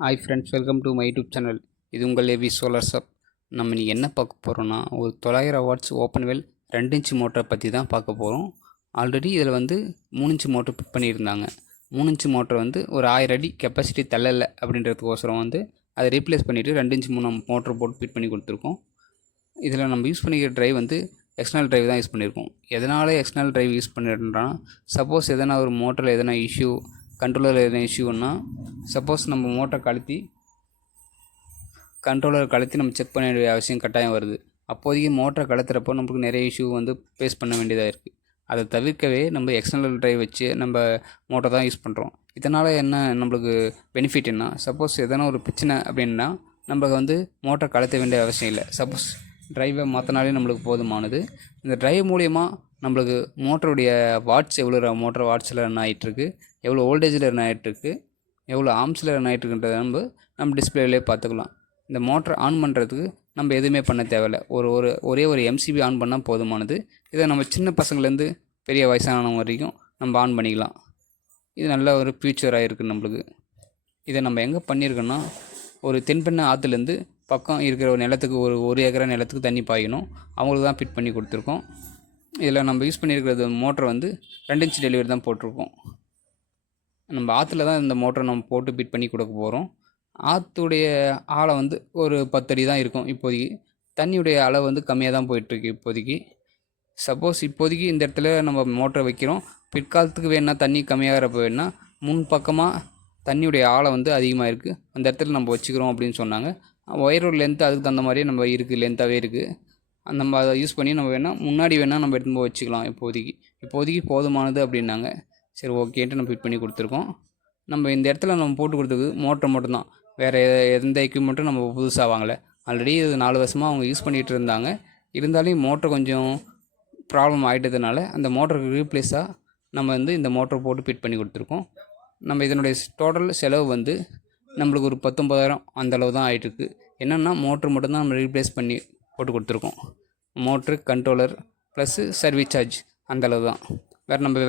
Hi friends, welcome to my YouTube channel. இது உங்கள் AV solar shop. நம்ம இன்றைக்கி என்ன பார்க்க போகிறோன்னா, ஒரு 900 வாட்ஸ் ஓப்பன் வெல் 2 இன்ச் மோட்டரை பற்றி தான் பார்க்க போகிறோம். ஆல்ரெடி இதில் வந்து 3 இன்ச் மோட்டர் ஃபிட் பண்ணியிருந்தாங்க. 3 இன்ச் மோட்டர் வந்து ஒரு 1000 அடி கெப்பாசிட்டி தள்ளலை அப்படின்றதுக்கோசரம் வந்து அதை ரீப்ளேஸ் பண்ணிவிட்டு 2 இன்ச் மோட்டர் போட்டு ஃபிட் பண்ணி கொடுத்துருக்கோம். இதில் நம்ம யூஸ் பண்ணிக்கிற ட்ரைவ் வந்து எக்ஸ்டர்னல் ட்ரைவ் தான் யூஸ் பண்ணியிருக்கோம். எதனால் எக்ஸ்டர்னல் ட்ரைவ் யூஸ் பண்ணிடுறோன்னா, சப்போஸ் எதனா ஒரு மோட்டரில் எதனா இஷ்யூ, கண்ட்ரோலர் எதனா இஷ்யூன்னா, சப்போஸ் நம்ம மோட்டரை கண்ட்ரோலர் கழுத்தி நம்ம செக் பண்ண வேண்டிய அவசியம் கட்டாயம் வருது. அப்போதைக்கு மோட்டரை கழுத்துறப்போ நம்மளுக்கு நிறைய இஷ்யூ வந்து ஃபேஸ் பண்ண வேண்டியதாக இருக்குது. அதை தவிர்க்கவே நம்ம எக்ஸ்டர்னல் ட்ரைவ் வச்சு நம்ம மோட்டர் தான் யூஸ் பண்ணுறோம். இதனால் என்ன நம்மளுக்கு பெனிஃபிட்னா, சப்போஸ் எதனா ஒரு பிரச்சனை அப்படின்னா நம்மளுக்கு வந்து மோட்டரை கழுத்த வேண்டிய அவசியம் இல்லை. சப்போஸ் ட்ரைவை மாற்றினாலே நம்மளுக்கு போதுமானது. இந்த ட்ரைவ் மூலயமா நம்மளுக்கு மோட்டருடைய வாட்ஸ் எவ்வளோ மோட்டர் வாட்ஸில் ரன் ஆகிட்டுருக்கு, எவ்வளோ வோல்டேஜில் ரன் ஆகிட்டுருக்கு, எவ்வளோ ஆம்ஸில் ரன் ஆகிட்டுருக்குன்றதை நம்ம டிஸ்பிளேலேயே பார்த்துக்கலாம். இந்த மோட்டரை ஆன் பண்ணுறதுக்கு நம்ம எதுவுமே பண்ண தேவையில்லை. ஒரே ஒரு எம்சிபி ஆன் பண்ணால் போதுமானது. இதை நம்ம சின்ன பசங்கள்லேருந்து பெரிய வயசானவங்க வரைக்கும் நம்ம ஆன் பண்ணிக்கலாம். இது நல்ல ஒரு ஃபியூச்சராக இருக்குது நம்மளுக்கு. இதை நம்ம எங்கே பண்ணியிருக்கோன்னா, ஒரு தென்பெண்ணை ஆற்றுலேருந்து பக்கம் இருக்கிற ஒரு நிலத்துக்கு ஒரு ஏக்கரா நிலத்துக்கு தண்ணி பாயணும், அவங்களுக்கு தான் ஃபிட் பண்ணி கொடுத்துருக்கோம். இதில் நம்ம யூஸ் பண்ணியிருக்கிறது மோட்டர் வந்து 2 இன்ச் டெலிவரி தான் போட்டிருக்கோம். நம்ம ஆற்றுல தான் இந்த மோட்டரை நம்ம போட்டு ஃபிட் பண்ணி கொடுக்க போகிறோம். ஆற்றுடைய ஆழம் வந்து ஒரு 10 அடி தான் இருக்கும் இப்போதைக்கு. தண்ணியுடைய அளவு வந்து கம்மியாக தான் போயிட்டுருக்கு இப்போதைக்கு. சப்போஸ் இப்போதைக்கு இந்த இடத்துல நம்ம மோட்டரை வைக்கிறோம், பிற்காலத்துக்கு வேணா தண்ணி கம்மியாகிறப்ப வேணால் முன் பக்கமாக தண்ணியுடைய ஆழம் வந்து அதிகமாக இருக்குது, அந்த இடத்துல நம்ம வச்சுக்கிறோம் அப்படின்னு சொன்னாங்க. ஒயரோட லென்த்து அதுக்கு தகுந்த மாதிரியே நம்ம இருக்குது, லென்த்தாகவே இருக்குது. நம்ம அதை யூஸ் பண்ணி நம்ம வேணால் முன்னாடி வேணால் நம்ம எடுத்து போய் வச்சுக்கலாம். இப்போதைக்கு போதுமானது அப்படின்னாங்க. சரி, ஓகேன்ட்டு நம்ம ஃபிட் பண்ணி கொடுத்துருக்கோம். நம்ம இந்த இடத்துல நம்ம போட்டு கொடுத்தது மோட்டர் மட்டும்தான், வேறு எந்த எக்யூப்மெண்ட்டும் நம்ம புதுசாக வாங்கலை. ஆல்ரெடி இது 4 வருஷமாக அவங்க யூஸ் பண்ணிகிட்டு இருந்தாங்க. இருந்தாலும் மோட்டர் கொஞ்சம் ப்ராப்ளம் ஆகிட்டதுனால அந்த மோட்டருக்கு ரீப்ளேஸாக நம்ம வந்து இந்த மோட்டரை போட்டு ஃபிட் பண்ணி கொடுத்துருக்கோம். நம்ம இதனுடைய டோட்டல் செலவு வந்து நம்மளுக்கு ஒரு 19,000 அந்தளவு தான் ஆகிட்டுருக்கு. என்னென்னா மோட்ரு மட்டும்தான் நம்ம ரீப்ளேஸ் பண்ணி போட்டு கொடுத்துருக்கோம். Motor, controller plus service charge அந்தளவு தான்.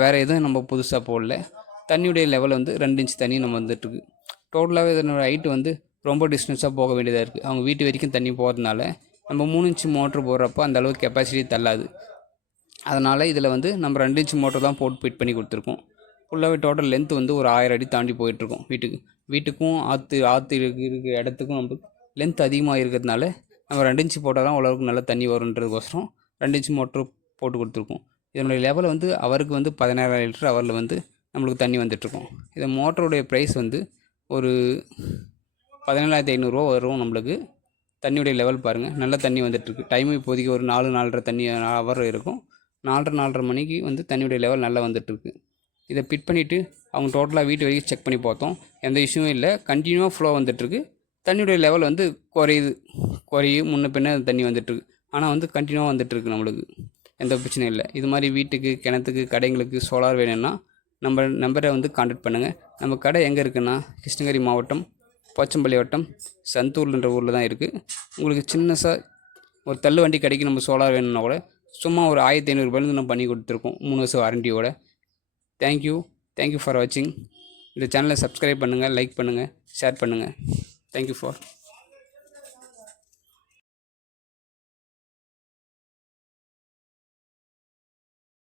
வேறு எதுவும் நம்ம புதுசாக போடல. தண்ணியுடைய லெவல் வந்து 2 இன்ச் தண்ணி நம்ம வந்துட்டுருக்கு. டோட்டலாகவே இதனோட ஹைட்டு வந்து ரொம்ப டிஸ்டன்ஸாக போக வேண்டியதாக இருக்குது. அவங்க வீட்டு வரைக்கும் தண்ணி போகிறதுனால நம்ம 3 இன்ச் மோட்ரு போடுறப்போ அந்தளவுக்கு கெப்பாசிட்டி தள்ளாது. அதனால் இதில் வந்து நம்ம 2 இன்ச் மோட்டர் தான் போட்டு ஃபிட் பண்ணி கொடுத்துருக்கோம். ஃபுல்லாகவே டோட்டல் லென்த்து வந்து ஒரு 1000 அடி தாண்டி போயிட்டுருக்கோம். வீட்டுக்கும் ஆற்று இருக்கிற இடத்துக்கும் நம்மளுக்கு லென்த் அதிகமாக இருக்கிறதுனால நம்ம 2 இன்ச்சு போட்டால் தான் ஓரளவுக்கு நல்லா தண்ணி வருன்றதுக்கோசரம் 2 இன்ச்சு மோட்ரு போட்டு கொடுத்துருக்கோம். இதனுடைய லெவல் வந்து அவருக்கு வந்து 17,000 லிட்டர் அவரில் வந்து நம்மளுக்கு தண்ணி வந்துட்டுருக்கோம். இந்த மோட்டருடைய ப்ரைஸ் வந்து ஒரு 17,500 வரும் நம்மளுக்கு. தண்ணியுடைய லெவல் பாருங்கள், நல்ல தண்ணி வந்துட்டுருக்கு. டைமும் இப்போதைக்கு ஒரு 4-4:30 தண்ணி ஹவர் இருக்கும். 4:30 மணிக்கு வந்து தண்ணியுடைய லெவல் நல்லா வந்துட்டுருக்கு. இதை ஃபிட் பண்ணிவிட்டு அவங்க டோட்டலாக வீட்டு வரைக்கும் செக் பண்ணி பார்த்தோம், எந்த இஷ்யூவும் இல்லை. கண்டினியூவாக ஃப்ளோ வந்துட்டுருக்கு. தண்ணியுடைய லெவல் வந்து குறையும், முன்ன பின்ன தண்ணி வந்துட்டுருக்கு. ஆனால் வந்து கண்டினியூவாக வந்துட்டுருக்கு, நம்மளுக்கு எந்த பிரச்சனையும் இல்லை. இது மாதிரி வீட்டுக்கு, கிணத்துக்கு, கடைங்களுக்கு சோலார் வேணும்னா நம்ம நம்பரை வந்து கான்டாக்ட் பண்ணுங்கள். நம்ம கடை எங்கே இருக்குன்னா, கிருஷ்ணகிரி மாவட்டம் போச்சம்பள்ளி வட்டம் சந்தூர்ன்ற ஊரில் தான் இருக்குது. உங்களுக்கு சின்னசாக ஒரு தள்ளு வண்டி கடைக்கு நம்ம சோலார் வேணும்னா கூட சும்மா ஒரு 1500 ரூபாயிலேருந்து நம்ம பண்ணி கொடுத்துருக்கோம், 3 வருஷம் வாரண்டியோட. தேங்க்யூ ஃபார் வாட்சிங். இந்த சேனலை சப்ஸ்கிரைப் பண்ணுங்கள், லைக் பண்ணுங்கள், ஷேர் பண்ணுங்கள். Thank you for